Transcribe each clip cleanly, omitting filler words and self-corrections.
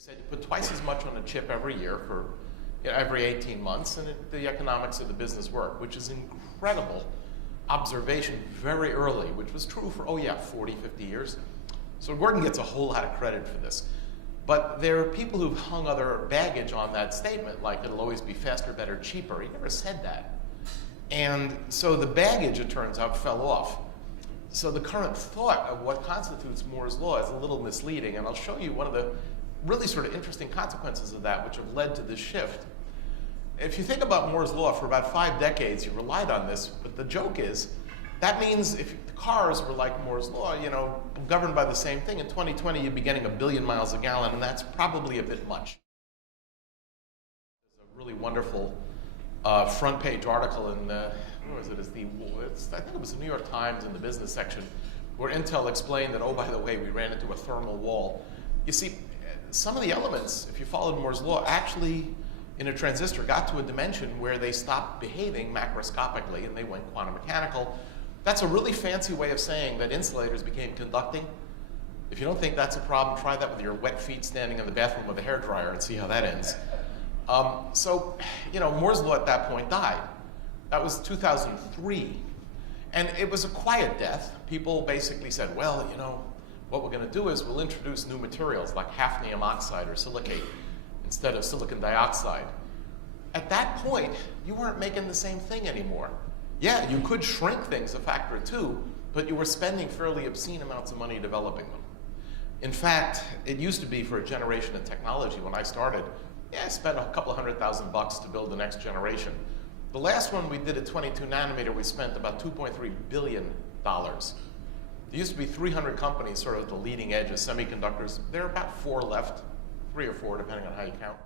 said you put twice as much on a chip every year for every 18 months, and the economics of the business work, which is incredible observation very early, which was true for, 40, 50 years. So Gordon gets a whole lot of credit for this. But there are people who've hung other baggage on that statement, like it'll always be faster, better, cheaper. He never said that. And so the baggage, it turns out, fell off. So the current thought of what constitutes Moore's law is a little misleading, and I'll show you one of the really sort of interesting consequences of that, which have led to this shift. If you think about Moore's law, for about 5 decades, you relied on this, but the joke is, that means if the cars were like Moore's law, governed by the same thing, in 2020 you'd be getting 1 billion miles a gallon, and that's probably a bit much. There's a really wonderful front page article in, where was it? I think it was the New York Times in the business section, where Intel explained that, oh, by the way, we ran into a thermal wall. You see, some of the elements, if you followed Moore's law, actually in a transistor got to a dimension where they stopped behaving macroscopically and they went quantum mechanical. That's a really fancy way of saying that insulators became conducting. If you don't think that's a problem, try that with your wet feet standing in the bathroom with a hairdryer and see how that ends. Moore's law at that point died. That was 2003. And it was a quiet death. People basically said, well, what we're going to do is we'll introduce new materials like hafnium oxide or silicate instead of silicon dioxide. At that point, you weren't making the same thing anymore. Yeah, you could shrink things a factor of 2, but you were spending fairly obscene amounts of money developing them. In fact, it used to be for a generation of technology when I started, I spent a couple $100,000 to build the next generation. The last one we did at 22 nanometer, we spent about $2.3 billion. There used to be 300 companies sort of at the leading edge of semiconductors. There are about 4 left, 3 or 4, depending on how you count.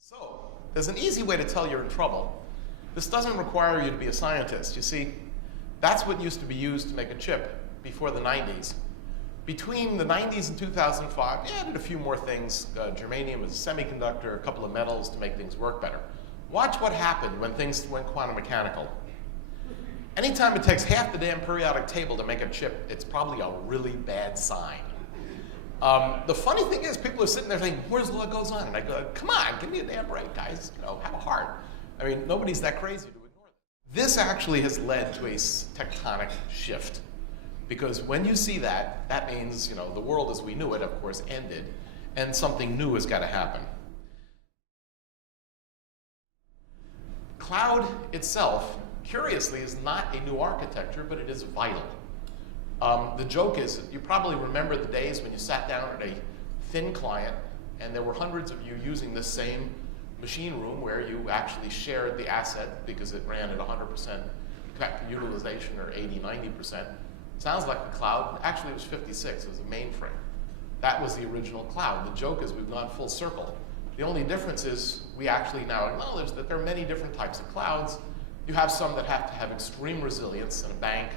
So there's an easy way to tell you're in trouble. This doesn't require you to be a scientist. You see, that's what used to be used to make a chip before the 90s. Between the 90s and 2005, I did a few more things. Germanium as a semiconductor, a couple of metals to make things work better. Watch what happened when things went quantum mechanical. Anytime it takes half the damn periodic table to make a chip, it's probably a really bad sign. The funny thing is, people are sitting there thinking, Moore's law goes on. And I go, come on, give me a damn break, guys. Have a heart. I mean, nobody's that crazy to ignore this. This actually has led to a tectonic shift. Because when you see that, that means, the world as we knew it, of course, ended, and something new has got to happen. Cloud itself, curiously, is not a new architecture, but it is vital. The joke is, you probably remember the days when you sat down at a thin client, and there were hundreds of you using the same machine room where you actually shared the asset because it ran at 100% utilization or 80, 90%. Sounds like the cloud. Actually, it was 56. It was a mainframe. That was the original cloud. The joke is we've gone full circle. The only difference is we actually now acknowledge that there are many different types of clouds. You have some that have to have extreme resilience in a bank.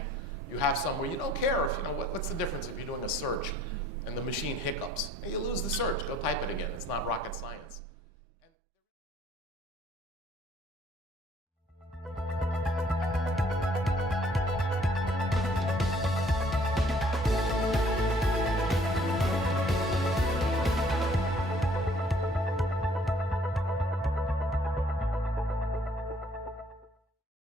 You have some where you don't care if, what's the difference if you're doing a search and the machine hiccups? And you lose the search. Go type it again. It's not rocket science.